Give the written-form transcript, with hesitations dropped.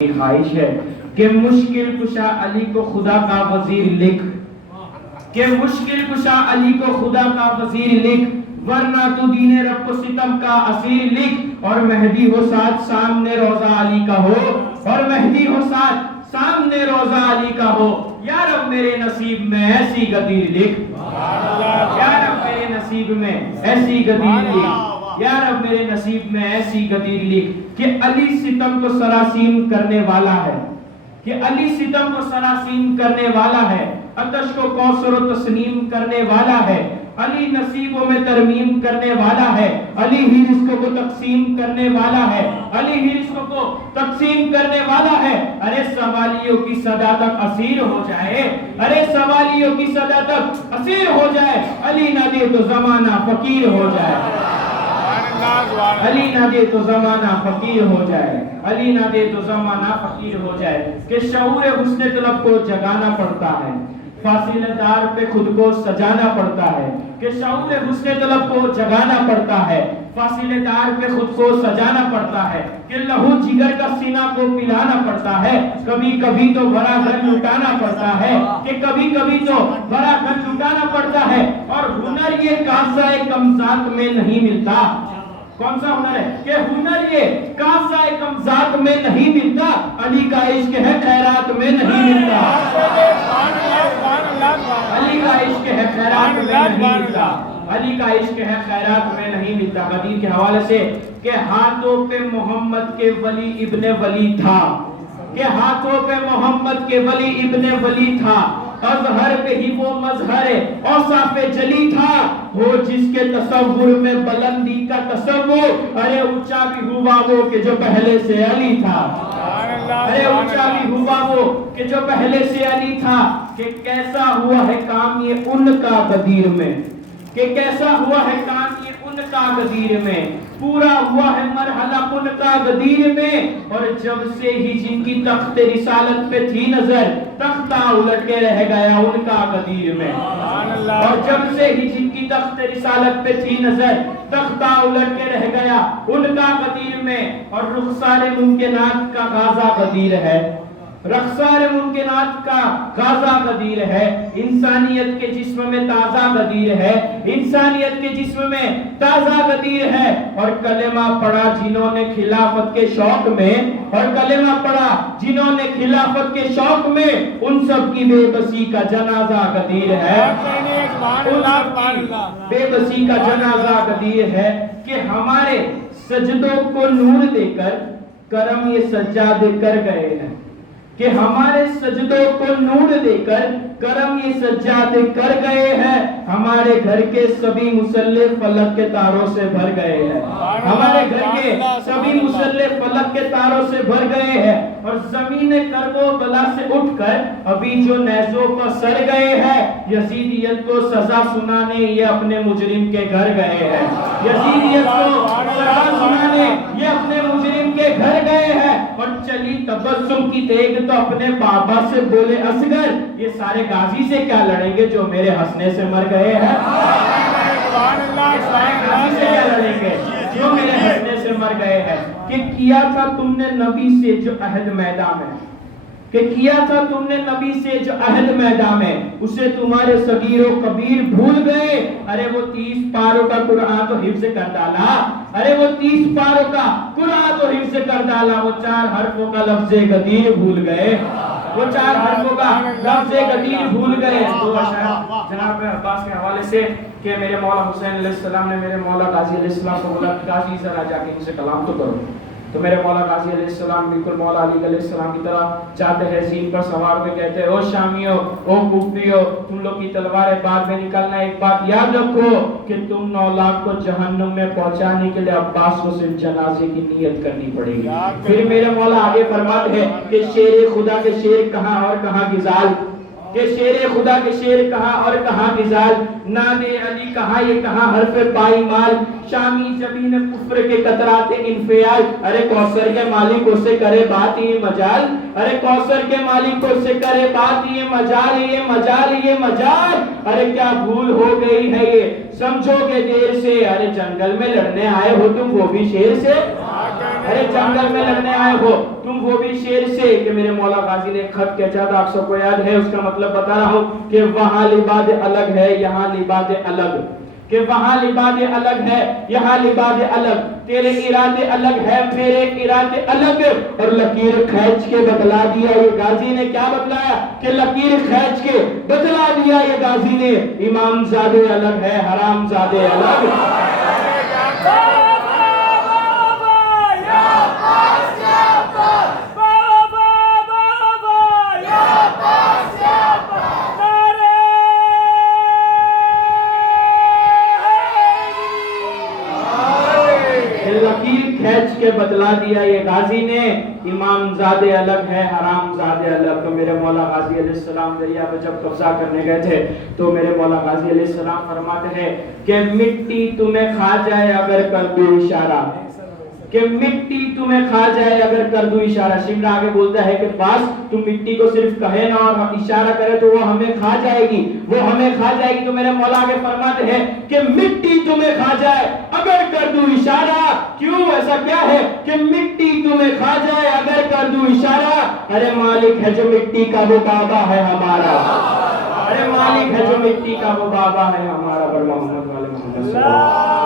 خواہش ہے کہ مشکل کشا علی کو خدا کا وزیر لکھ، کہ مشکل کشا علی کو خدا کا وزیر لکھ، ورنہ تو دین رب و ستم کا اسیر لکھ، اور مہدی ہو ساتھ سامنے روضہ علی کا ہو، اور مہدی ہو ساتھ سامنے روضہ علی کا ہو، یا رب میرے نصیب میں ایسی غدیر لکھ، یا رب میرے نصیب میں ایسی غدیر لکھ، یا رب میرے نصیب میں ایسی غدیر لکھ کہ علی ستم کو سراسیم کرنے والا ہے، کہ علی ستم کو سراسیم کرنے والا ہے، عطش کو کوثر و تسنیم کرنے والا ہے، علی نصیبوں میں ترمیم کرنے والا ہے، علی ہی رزقوں کو تقسیم کرنے والا ہے، علی ہی رزقوں کو تقسیم کرنے والا ہے۔ ارے سوالیوں کی صدا تک اسیر ہو جائے، ارے سوالیوں کی صدا تک اسیر ہو جائے، علی نہ دے تو زمانہ فقیر ہو جائے، علی نہ دے تو زمانہ فقیر ہو جائے، علی نہ دے تو زمانہ فقیر ہو جائے، کہ شعور حسن طلب کو جگانا پڑتا ہے، فاصلہ دار پہ خود کو سجانا پڑتا ہے، کہ شعور حسن طلب کو جگانا پڑتا ہے، فاصلہ دار پہ خود کو سجانا پڑتا ہے، کہ لہو جگر کا سینہ کو پلانا پڑتا ہے، کبھی کبھی تو بڑا گھر لٹانا پڑتا ہے، کہ کبھی کبھی تو بڑا گھر لٹانا پڑتا ہے، اور ہنر یہ کاسہ کمزات میں نہیں ملتا۔ کون سا ہنر ہے؟ کہ ہنر یہ کاسہ کمزات میں نہیں ملتا، علی کا عشق ہے خیرات میں نہیں ملتا، علی کا عشق ہے خیرات میں نہیں ملتا، علی کا عشق ہے خیرات میں نہیں ملتا۔ غدیر کے حوالے سے کہ ہاتھوں پہ محمد کے ولی ابن ولی تھا، کہ ہاتھوں پہ محمد کے ولی ابن ولی تھا، اظہر پہ ہی وہ مظہر اوصاف جلی تھا، ہو جس کے تصور میں بلندی کا تصور، ارے اونچا بھی ہوا وہ کہ جو پہلے سے علی تھا، ارے اونچا بھی ہوا وہ کہ جو پہلے سے علی تھا، کہ کیسا ہوا ہے کام یہ ان کا غدیر میں، کہ کیسا ہوا ہے کام یہ ان کا غدیر میں، پورا ہوا ہے مرحلہ ان کا غدیر میں، اور جب سے ہی جن کی تخت رسالت پہ تھی نظر، تختہ الٹ کے رہ گیا ان کا غدیر میں، اور جب سے ہی جن کی تخت رسالت پہ تھی نظر، تختہ الٹ کے رہ گیا ان کا غدیر میں، اور رخسار ممکنات کا غازہ غدیر ہے، رخسار ممکنات کا غازہ غدیر ہے، انسانیت کے جسم میں تازہ غدیر ہے، انسانیت کے جسم میں تازہ غدیر ہے، اور کلمہ پڑھا جنہوں نے خلافت کے شوق میں، اور کلمہ پڑھا جنہوں نے خلافت کے شوق میں، ان سب کی بے بسی کا جنازہ غدیر ہے، ان سب کی بے بسی کا جنازہ غدیر ہے، کہ ہمارے سجدوں کو نور دے کر کرم یہ سجادے کر گئے ہیں، کہ ہمارے سجدوں کو نور دے کر کرم یہ سجادے کر گئے ہیں، ہمارے گھر کے سبھی مصلح فلک کے تاروں سے بھر گئے ہیں، ہمارے گھر کے سبھی مصلح فلک کے تاروں سے بھر گئے ہیں، اور زمین کرب و بلا سے اٹھ کر ابھی جو نیزوں پر سر گئے ہیں، یزیدیت کو سزا سنانے یہ اپنے مجرم کے گھر گئے ہیں، یزیدیت کو سزا سنانے یہ اپنے مجرم کے گھر گئے ہیں، اور چلی تبسم کی دیگ تو اپنے بابا سے بولے اصغر، یہ سارے غازی سے کیا لڑیں گے جو میرے ہنسنے سے مر گئے ہیں، یہ سارے غازی سے کیا لڑیں گے جو میرے ہنسنے سے مر گئے ہیں، کہ کیا تھا تم نے نبی سے جو عہد میدان میں، کہ کیا تھا تم نے نبی سے جو عہد میدان میں، اسے تمہارے صغیر و کبیر بھول گئے، ارے وہ 30 پاروں کا قرآن تو حفظ کر ڈالا، ارے وہ 30 پاروں کا قرآن تو حفظ کر ڈالا، وہ 4 حرفوں کا لفظ غدیر بھول گئے، وہ 4 حرفوں کا لفظ غدیر بھول گئے۔ تو جناب عباس کے حوالے سے کہ میرے مولا حسین علیہ السلام نے میرے مولا غازی علیہ السلام کو بولا کہ غازی ذرا جا کے ان سے کلام تو کرو، تو میرے مولا غازی علیہ السلام بالکل مولا علی علیہ السلام کی طرح جاتے ہیں، زین پر سوار ہوئے کہتے ہیں او شامیو او کوفیو، تم لوگ کی تلواریں بعد میں نکلنا، ایک بات یاد رکھو کہ تم 9 لاکھ کو جہنم میں پہنچانے کے لیے عباس کو صرف جنازے کی نیت کرنی پڑے گی۔ پھر میرے مولا آگے فرماتے ہیں کہ شیر خدا کے شیر کہاں اور کہاں غزال، کہ شیر خدا کے شیر کہاں اور کہاں غزال، نام علی کہاں یہ کہاں حرف پائی مال، شامی جبین کفر کے قطرات انفیال، ارے کوثر کے مالک کو سے کرے بات یہ مجال، ارے کوثر کے مالک کو سے کرے بات یہ مجال، یہ مجال یہ مجال، ارے کیا بھول ہو گئی ہے یہ سمجھو گے دیر سے، ارے جنگل میں لڑنے آئے ہو تم وہ بھی شیر سے، ارے جنگل میں لڑنے آئے ہو تم وہ بھی شیر سے کہ میرے مولا غازی نے خط کہا تھا آپ سب کو یاد ہے اس کا مطلب بتا رہا ہوں کہ وہاں لباد الگ ہے یہاں لباد الگ کہ وہاں لباد الگ ہے یہاں لباد الگ تیرے ارادے الگ ہے میرے ارادے الگ اور لکیر کھینچ کے بتلا دیا یہ غازی نے کیا بتلایا کہ لکیر کھینچ کے بتلا دیا یہ غازی نے امام زادے الگ ہے حرام زادے الگ کھینچ کے بدلا دیا یہ غازی نے امام زادے الگ ہے حرام زادے الگ تو میرے مولا غازی علیہ السلام دریا پہ جب قبضہ کرنے گئے تھے تو میرے مولا غازی علیہ السلام فرماتے ہیں کہ مٹی تمہیں کھا جائے اگر کر دو اشارہ کہ مٹی تمہیں کھا جائے اگر کر دو اشارہ شملہ آگے بولتا ہے کہ پاس تم مٹی کو صرف کہے نا اور اشارہ کرے تو وہ ہمیں کھا جائے گی وہ ہمیں کھا جائے گی تو میرے مولا آگے فرماتے ہیں کہ مٹی تمہیں کھا جائے اگر کر دو اشارہ کیوں ایسا کیا ہے کہ مٹی تمہیں کھا جائے اگر کر دو اشارہ ارے مالک ہے جو مٹی کا وہ بابا ہے ہمارا ارے مالک ہے جو مٹی کا وہ بابا ہے ہمارا پر محمد والے محمد